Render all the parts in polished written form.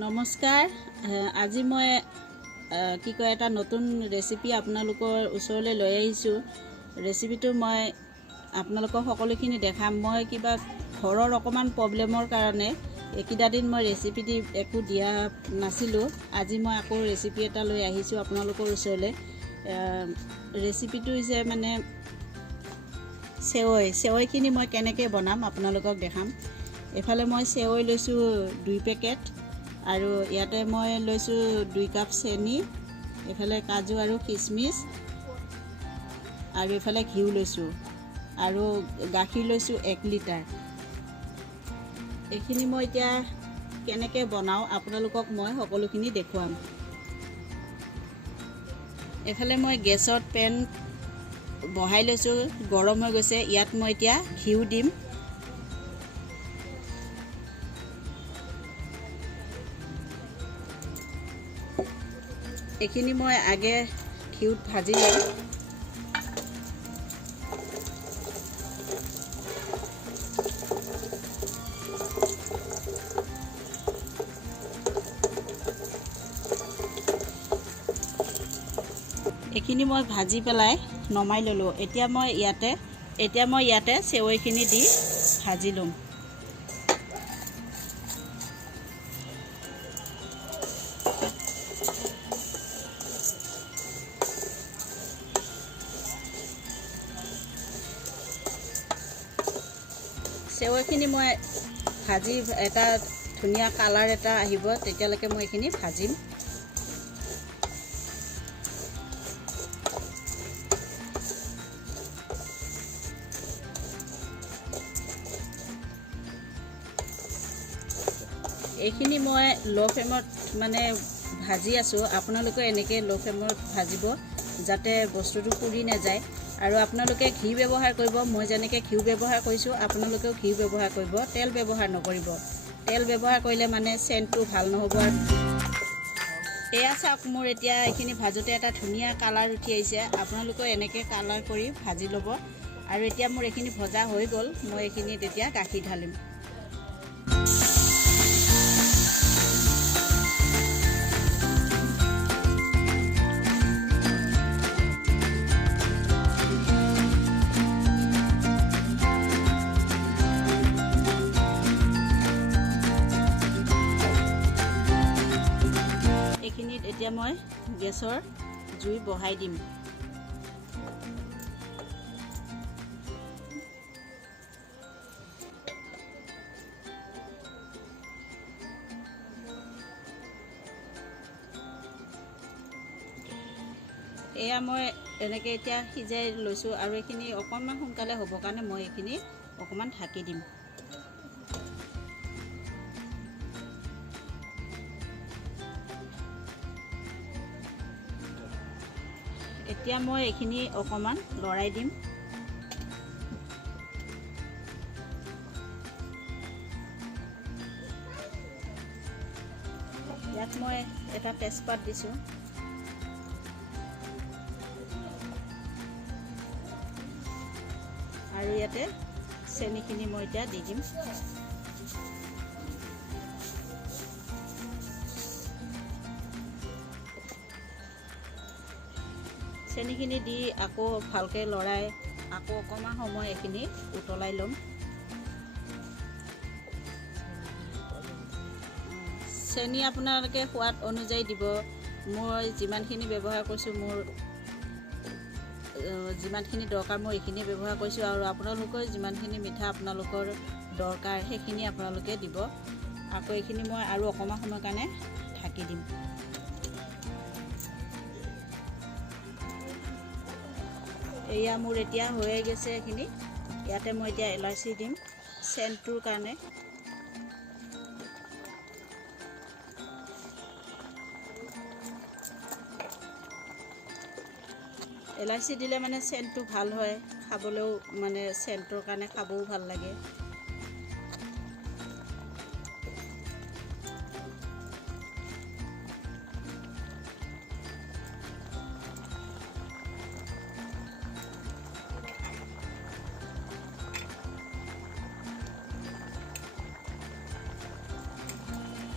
নমস্কাৰ আজি মই কি কয় এটা নতুন ৰেচিপি আপোনালোকৰ ওচৰলৈ লৈ আহিছোঁ ৰেচিপিটো মই আপোনালোকক সকলোখিনি দেখাম মই কিবা ঘৰৰ অকমান প্ৰবলেমৰ কাৰণে একিটা দিন মই ৰেচিপি দি একো দিয়া নাছিলো আজি মই আকৌ ৰেচিপি এটা লৈ আহিছোঁ আপোনালোকৰ ওচৰলৈ ৰেচিপিটো হৈছে মানে সেৱৈখিনি মই কেনেকৈ বনাম আপোনালোকক দেখাম এফালে মই সেৱৈ লৈছোঁ 2 পেকেট আৰু ইয়াতে মই লৈছোঁ 2 কাপ চেনি এফালে কাজু আৰু কিসমিস আৰু এফালে ঘিউ লৈছোঁ আৰু গাখীৰ লৈছোঁ 1 লিটাৰ এইখিনি মই এতিয়া কেনেকৈ বনাও আপোনালোকক মই সকলোখিনি দেখুৱাম এফালে মই গেছত পেন বহাই লৈছোঁ গৰম হৈ গৈছে ইয়াত মই এতিয়া ঘিউ দিম এইখিনি মই আগে ঘিউত ভাজি লম এইখিনি মই ভাজি পেলাই নমাই ললো এতিয়া মই ইয়াতে সেৱৈখিনি দি ভাজি লম সেৱৈখিনি মই ভাজি এটা ধুনীয়া কালাৰ এটা আহিব তেতিয়ালৈকে মই এইখিনি ভাজিম এইখিনি মই লো ফ্লেমত মানে ভাজি আছোঁ আপোনালোকে এনেকৈ লো ফ্লেমত ভাজিব যাতে বস্তুটো পুৰি নাযায় আৰু আপোনালোকে ঘি ব্যৱহাৰ কৰিব মই যেনেকৈ ঘিউ ব্যৱহাৰ কৰিছোঁ আপোনালোকেও ঘি ব্যৱহাৰ কৰিব তেল ব্যৱহাৰ নকৰিব তেল ব্যৱহাৰ কৰিলে মানে চেণ্টটো ভাল নহ'ব এয়া চাওক মোৰ এতিয়া এইখিনি ভাজোতে এটা ধুনীয়া কালাৰ উঠি আহিছে আপোনালোকেও এনেকৈ কালাৰ কৰি ভাজি ল'ব আৰু এতিয়া মোৰ এইখিনি ভজা হৈ গ'ল মই এইখিনিত এতিয়া গাখীৰ ঢালিম এতিয়া মই গেছৰ জুই বহাই দিম এয়া মই এনেকৈ এতিয়া সিজাই লৈছোঁ আৰু এইখিনি অকণমান সোনকালে হ'ব কাৰণে মই এইখিনি অকণমান ঢাকি দিম এতিয়া মই এইখিনি অকণমান লৰাই দিম ইয়াত মই এটা তেজপাত দিছোঁ আৰু ইয়াতে চেনিখিনি মই এতিয়া দি দিম চেনিখিনি দি আকৌ ভালকৈ লৰাই আকৌ অকণমান সময় এইখিনি উতলাই ল'ম চেনি আপোনালোকে সোৱাদ অনুযায়ী দিব মই যিমানখিনি ব্যৱহাৰ কৰিছোঁ মোৰ যিমানখিনি দৰকাৰ মই এইখিনি ব্যৱহাৰ কৰিছোঁ আৰু আপোনালোকৰ যিমানখিনি মিঠা আপোনালোকৰ দৰকাৰ সেইখিনি আপোনালোকে দিব আকৌ এইখিনি মই আৰু অকণমান সময়ৰ কাৰণে ঢাকি দিম এয়া মোৰ এতিয়া হৈ গৈছে এইখিনি ইয়াতে মই এতিয়া ইলাচি দিম চেণ্টটোৰ কাৰণে ইলাচি দিলে মানে চেণ্টটো ভাল হয় খাবলৈও মানে চেণ্টৰ কাৰণে খাবও ভাল লাগে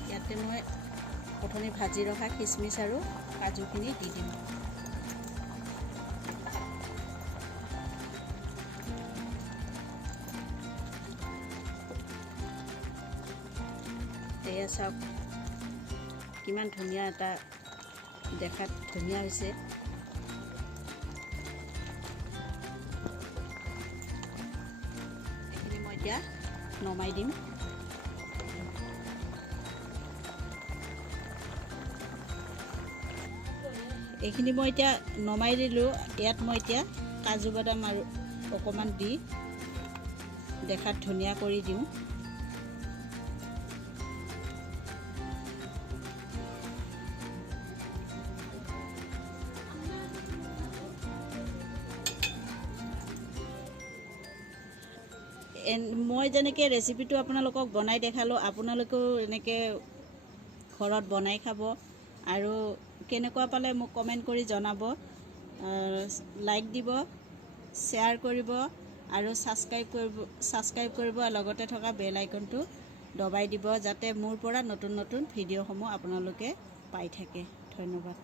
ইয়াতে মই প্ৰথমে ভাজি ৰখা কিচমিচ আৰু কাজুখিনি দি দিম। এয়া চাওক কিমান ধুনীয়া এটা দেখাত ধুনীয়া হৈছে। এইখিনি মই এতিয়া নমাই দিম। এইখিনি মই এতিয়া নমাই দিলোঁ। ইয়াত মই এতিয়া কাজু বাদাম আৰু অকণমান দি দেখাত ধুনীয়া কৰি দিওঁ। মই যেনেকৈ ৰেচিপিটো আপোনালোকক বনাই দেখালোঁ, আপোনালোকেও এনেকৈ ঘৰত বনাই খাব আৰু কেনেকুৱা পালে মোক কমেণ্ট কৰি জনাব। লাইক দিব, শ্বেয়াৰ কৰিব আৰু ছাবস্ক্ৰাইব কৰিব আৰু লগতে থকা বেল আইকনটো দবাই দিব, যাতে মোৰ পৰা নতুন নতুন ভিডিঅ'সমূহ আপোনালোকে পাই থাকে। ধন্যবাদ।